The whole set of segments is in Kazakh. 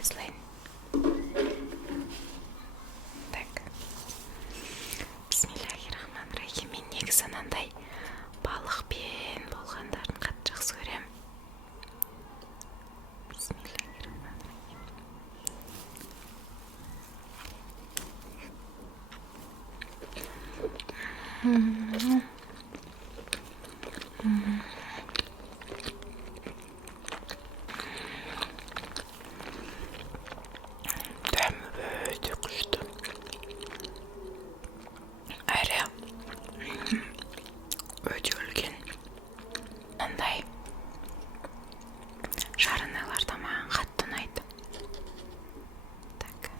жазылайын. Так. Бисмиллахиррахманиррахим. Мен негізі анандай балықпен болғандарын қатты жақсы көрем. Бисмиллахиррахманиррахим. Дәмі өте күшті. Әрі өте үлкен. Мынандай жарыналар да маған қатты ұнайды. Так.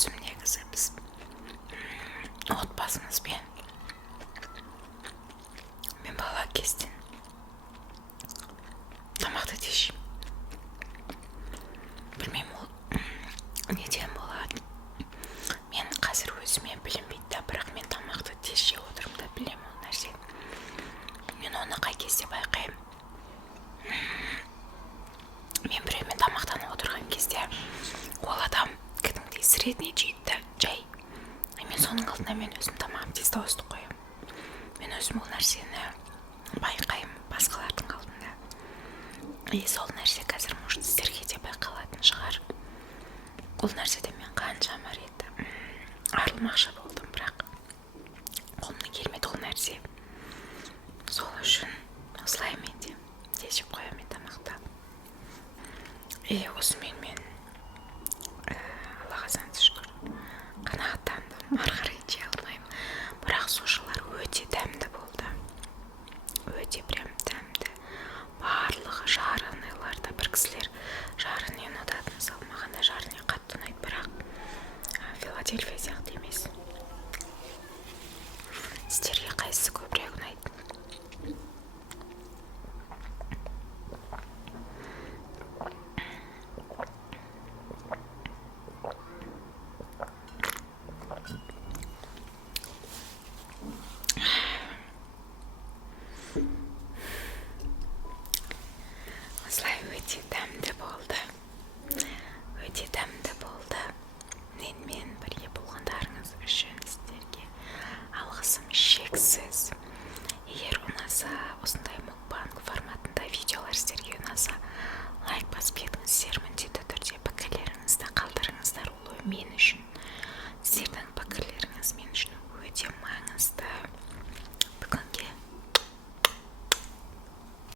өзім негізі біз отбасымызбен мен бала кезден тамақты тез жеймін. Білмеймін, ол неден болады. Мен қазір өзіме білінбейді да, бірақ мен тамақты тез жей отырмын да, білемін ол нәрсе. Мен оны қай кезде байқаймын. Мен біреумен тамақтанып отырған кезде ол адам кәдімгідей средний жейді да, жай. Мен соның алдында мен өзім тамағым тез тауысты қоямын. Мен өзім ол нәрсені байқаймын басқалардың алдында. Сол нәрсе қазір может сіздерге де байқалатын шығар. Ол нәрседен мен қаншама рет арылмақшы болдым, бірақ қолымнан келмеді ол нәрсе. Сол үшін осылай мен де тез жеп қоямын тамақты. Осымен мен Аллаға сансыз шүкір қанағаттандым, ары қарай жей алмаймын. Бірақ сушылар өте дәмді болды. Өте прям дәмді. Барлығы жарыныларда, бір кісілер жарыны ұнатады, мысалы маған да жарыны қатты ұнайды, бірақ Филадельфия сияқты емес. Сіздерге қайсысы көбірек ұнайды? Осылай өте дәмді болды. Өте дәмді болды. Менімен бірге болғандарыңыз үшін сіздерге алғысым шексіз. Егер ұнаса, осындай мукбанг форматында видеолар сіздерге ұнаса, лайк басып кетіңіздер, міндетті түрде пікірлеріңізді қалдырыңыздар. Ол мен үшін